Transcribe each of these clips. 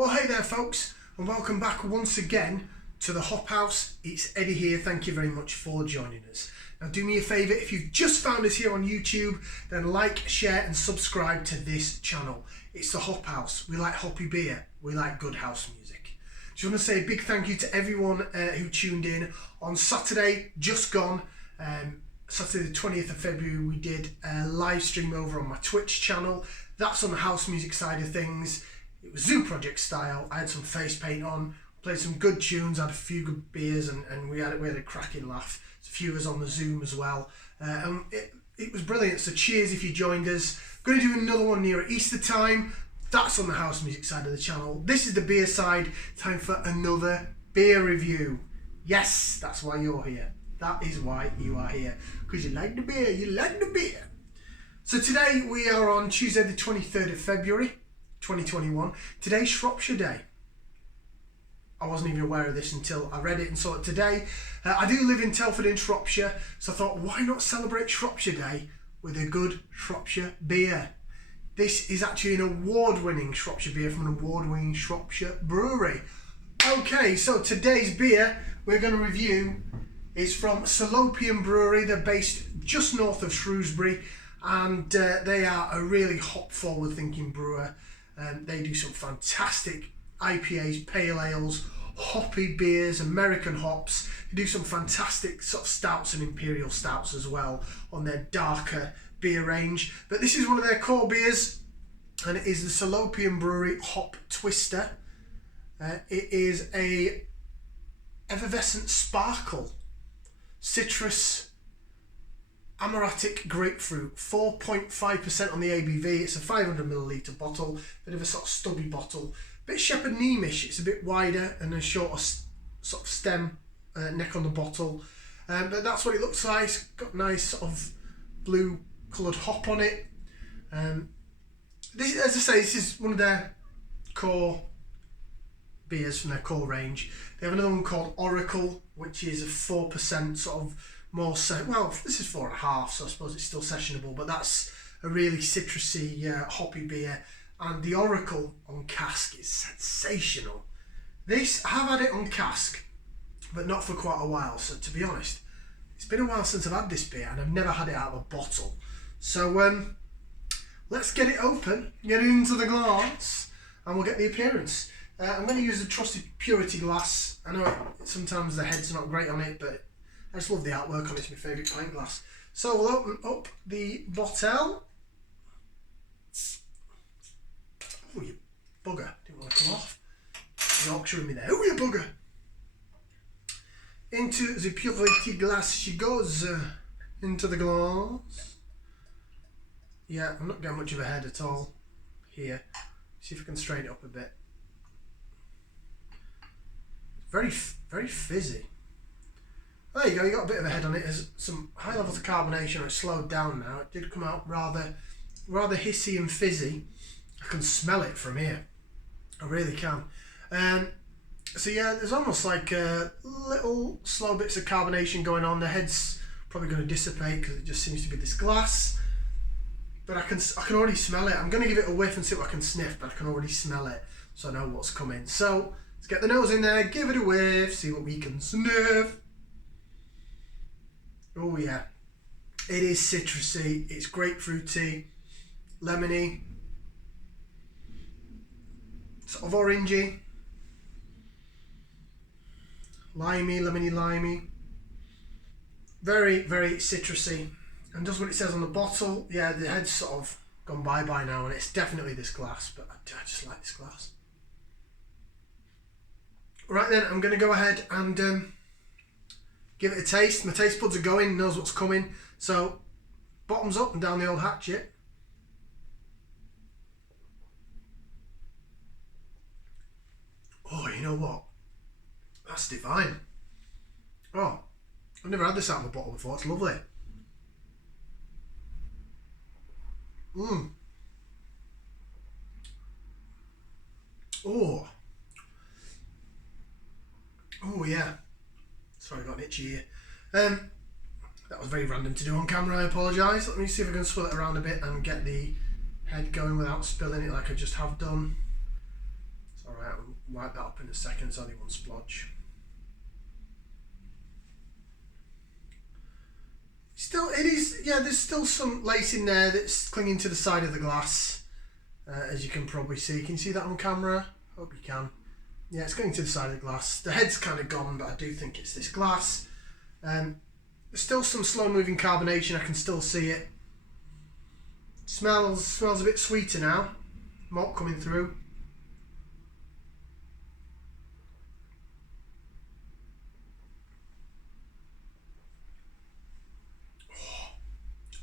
Well, hey there folks, and welcome back once again to the Hop House. It's Eddie here. Thank you very much for joining us. Now do me a favour, if you've just found us here on YouTube, then like, share and subscribe to this channel. It's the Hop House. We like hoppy beer. We like good house music. Just want to say a big thank you to everyone who tuned in on Saturday, just gone. Saturday the 20th of February, we did a live stream over on my Twitch channel. That's on the house music side of things. It was Zoo Project style. I had some face paint on, played some good tunes, had a few good beers, and we had a cracking laugh. There's a few of us on the Zoom as well. And it was brilliant, so cheers if you joined us. Going to do another one near Easter time. That's on the house music side of the channel. This is the beer side. Time for another beer review. Yes, that's why you're here. That is why you are here. Because you like the beer, you like the beer. So today we are on Tuesday the 23rd of February, 2021. Today's Shropshire Day. I wasn't even aware of this until I read it and saw it today. I do live in Telford in Shropshire, so I thought, why not celebrate Shropshire Day with a good Shropshire beer? This is actually an award-winning Shropshire beer from an award-winning Shropshire brewery. Okay, so today's beer we're going to review is from Salopian Brewery. They're based just north of Shrewsbury, and they are a really hop-forward thinking brewer. They do some fantastic IPAs, pale ales, hoppy beers, American hops. They do some fantastic sort of stouts and imperial stouts as well on their darker beer range. But this is one of their core beers, and it is the Salopian Brewery Hop Twister. It is a effervescent sparkle, citrus, amarettic grapefruit, 4.5% on the ABV. It's a 500ml bottle, bit of a sort of stubby bottle, bit Shepherd Neamish. It's a bit wider and a shorter sort of stem neck on the bottle, but that's what it looks like. It's got nice sort of blue coloured hop on it. This, as I say, this is one of their core beers from their core range. They have another one called Oracle, which is a 4% sort of more, well, this is 4.5, so I suppose it's still sessionable, but that's a really citrusy, hoppy beer. And the Oracle on cask is sensational. This, I have had it on cask, but not for quite a while. So to be honest, it's been a while since I've had this beer, and I've never had it out of a bottle. So let's get it open, get it into the glass, and we'll get the appearance. I'm going to use a trusted Purity glass. I know sometimes the head's not great on it, but I just love the artwork on it. It's my favourite pint glass. So we'll open up the bottle. Oh, you bugger. Didn't want to come off. Yorkshire in me there. Oh, you bugger. Into the Purity glass she goes. Into the glass. Yeah, I'm not getting much of a head at all here. See if I can straighten it up a bit. Very fizzy. There you go, you got a bit of a head on it. There's some high levels of carbonation. It's slowed down now. It did come out rather hissy and fizzy. I can smell it from here. I really can. So yeah, there's almost like little slow bits of carbonation going on. The head's probably going to dissipate because it just seems to be this glass. But I can already smell it. I'm going to give it a whiff and see what I can sniff, but I can already smell it, so I know what's coming. So let's get the nose in there, give it a whiff, see what we can sniff. Oh yeah, it is citrusy, it's grapefruity, lemony, sort of orangey, lemony. Very citrusy, and does what it says on the bottle. Yeah, the head's sort of gone bye now, and it's definitely this glass, but I just like this glass. Right then, I'm going to go ahead and give it a taste. My taste buds are going, knows what's coming. So, bottoms up and down the old hatchet. Oh, you know what? That's divine. Oh, I've never had this out of a bottle before. It's lovely. Oh yeah. Sorry, I got an itchy ear. That was very random to do on camera, I apologise. Let me see if I can swirl it around a bit and get the head going without spilling it like I just have done. It's alright, wipe that up in a second. It's only one splodge. Still, it is, yeah, there's still some lace in there that's clinging to the side of the glass, as you can probably see. Can you see that on camera? Hope you can. Yeah, it's going to the side of the glass. The head's kind of gone, but I do think it's this glass. There's still some slow-moving carbonation. I can still see it. Smells a bit sweeter now. Malt coming through.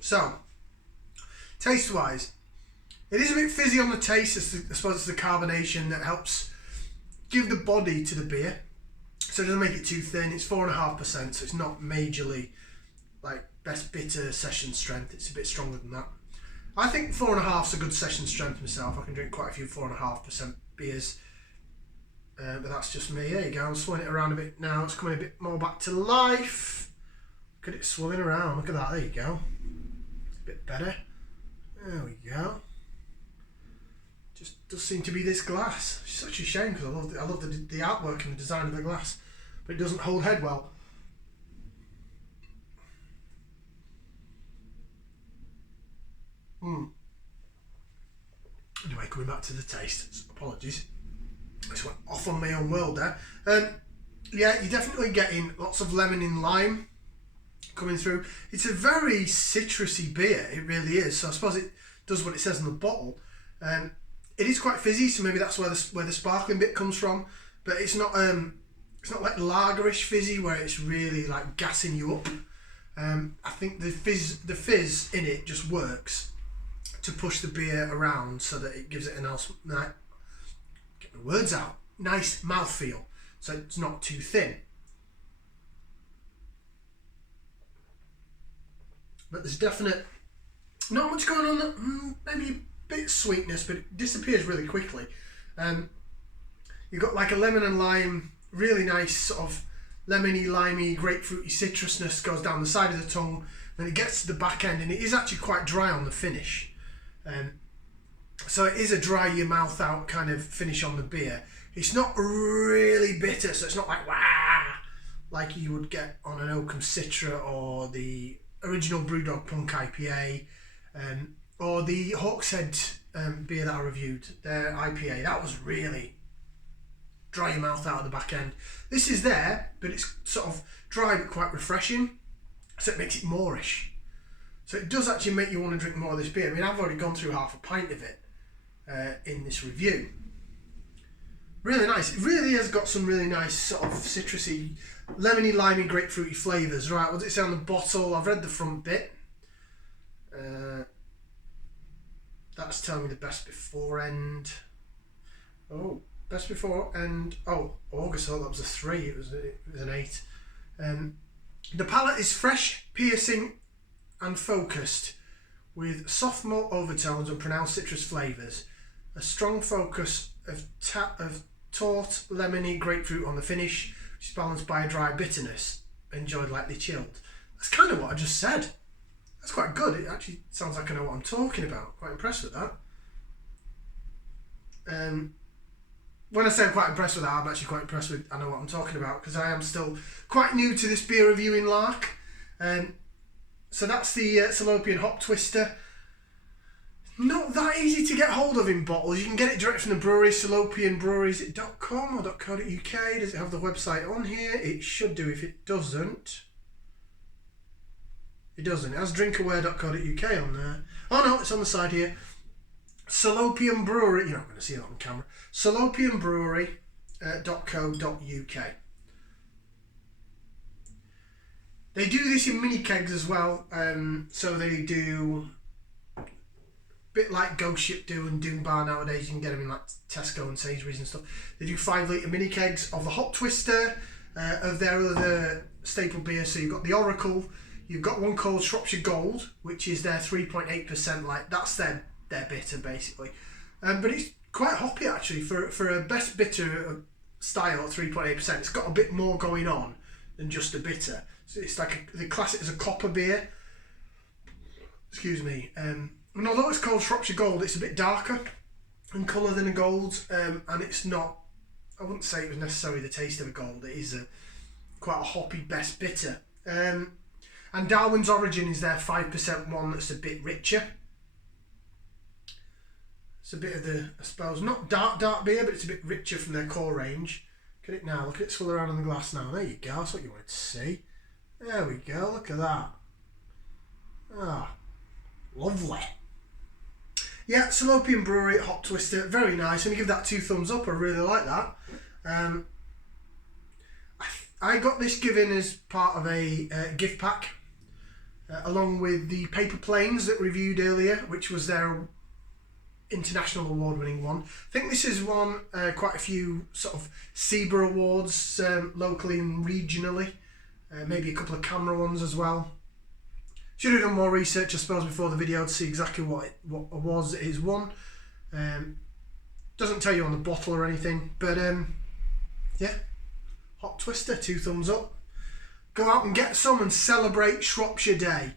So, taste-wise, it is a bit fizzy on the taste. I suppose it's the carbonation that helps give the body to the beer, so it doesn't make it too thin. It's 4.5%, so it's not majorly like best bitter session strength. It's a bit stronger than that. I think 4.5 is a good session strength myself. I can drink quite a few 4.5% beers, but that's just me. There you go. I'm swirling it around a bit now. It's coming a bit more back to life. Look at it swirling around. Look at that. There you go. A bit better. There we go. Just does seem to be this glass. It's such a shame because I love the artwork and the design of the glass, but it doesn't hold head well. Anyway, coming back to the taste. Apologies. I just went off on my own world there. Yeah, you're definitely getting lots of lemon and lime coming through. It's a very citrusy beer. It really is. So I suppose it does what it says on the bottle. It is quite fizzy, so maybe that's where the sparkling bit comes from. But it's not like lagerish fizzy where it's really like gassing you up. I think the fizz in it just works to push the beer around so that it gives it a nice, get the words out, nice mouthfeel. So it's not too thin. But there's not much going on. Maybe a bit of sweetness, but it disappears really quickly. You've got like a lemon and lime, really nice sort of lemony, limey, grapefruity citrusness goes down the side of the tongue. Then it gets to the back end, and it is actually quite dry on the finish. So it is a dry your mouth out kind of finish on the beer. It's not really bitter, so it's not like wah, like you would get on an Oakham Citra or the original Brewdog Punk IPA, or the Hawkshead beer that I reviewed, their IPA. That was really dry your mouth out at the back end. This is there, but it's sort of dry but quite refreshing, so it makes it moreish. So it does actually make you want to drink more of this beer. I mean, I've already gone through half a pint of it in this review. Really nice. It really has got some really nice sort of citrusy, lemony, limey, grapefruity flavours. Right, what does it say on the bottle? I've read the front bit. That's telling me the best before end. Oh, best before end. Oh, August. Oh, that was a 3. It was an 8. The palate is fresh, piercing, and focused, with soft malt overtones and pronounced citrus flavours. A strong focus of taut, lemony grapefruit on the finish, which is balanced by a dry bitterness, enjoyed lightly chilled. That's kind of what I just said. That's quite good. It actually sounds like I know what I'm talking about. Quite impressed with that. When I say I'm quite impressed with that, I'm actually quite impressed with I know what I'm talking about, because I am still quite new to this beer reviewing lark. So that's the Salopian Hop Twister. Not that easy to get hold of in bottles. You can get it direct from the brewery, salopianbreweries.com or .co.uk. Does it have the website on here? It should do. If it doesn't, it doesn't. It has drinkaware.co.uk on there. Oh no, it's on the side here. Salopian Brewery, you're not going to see that on camera. Salopianbrewery.co.uk. They do this in mini kegs as well, so they do a bit like Ghost Ship do and Doom Bar nowadays. You can get them in like Tesco and Sainsbury's and stuff. They do 5 litre mini kegs of the Hop Twister, of their other staple beer. So you've got the Oracle, you've got one called Shropshire Gold, which is their 3.8%. Like that's their bitter basically, but it's quite hoppy actually for a best bitter style at 3.8%. It's got a bit more going on than just a bitter. So it's like the classic as a copper beer. Excuse me. And although it's called Shropshire Gold, it's a bit darker in colour than a gold, and it's not I wouldn't say it was necessarily the taste of a gold. It is quite a hoppy best bitter. And Darwin's Origin is their 5% one that's a bit richer. It's a bit of the, I suppose, not dark beer, but it's a bit richer from their core range. Look at it now. Look at it swirl around on the glass now. There you go. That's what you wanted to see. There we go. Look at that. Ah, lovely. Yeah, Salopian Brewery Hop Twister, very nice. I'm going to give that 2 thumbs up. I really like that. I got this given as part of a gift pack, along with the Paper Planes that reviewed earlier, which was their international award-winning one. I think this has won quite a few sort of SEBA awards locally and regionally, maybe a couple of camera ones as well. Should have done more research, I suppose, before the video to see exactly what awards it has won. Doesn't tell you on the bottle or anything, but yeah, Hop Twister, 2 thumbs up. Go out and get some and celebrate Shropshire Day.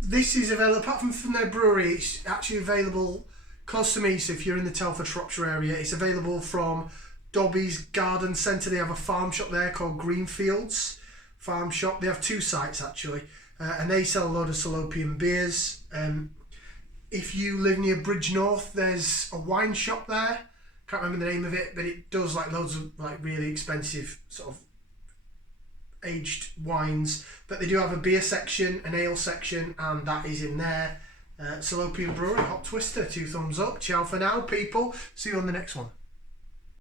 This is available, apart from their brewery, it's actually available close to me, so if you're in the Telford, Shropshire area, it's available from Dobby's Garden Centre. They have a farm shop there called Greenfields Farm Shop. They have 2 sites actually, and they sell a load of Salopian beers. If you live near Bridge North, there's a wine shop there. Can't remember the name of it, but it does like loads of like really expensive sort of aged wines, but they do have a beer section, an ale section, and that is in there. Salopian Brewery Hop Twister, 2 thumbs up. Ciao for now, people. See you on the next one.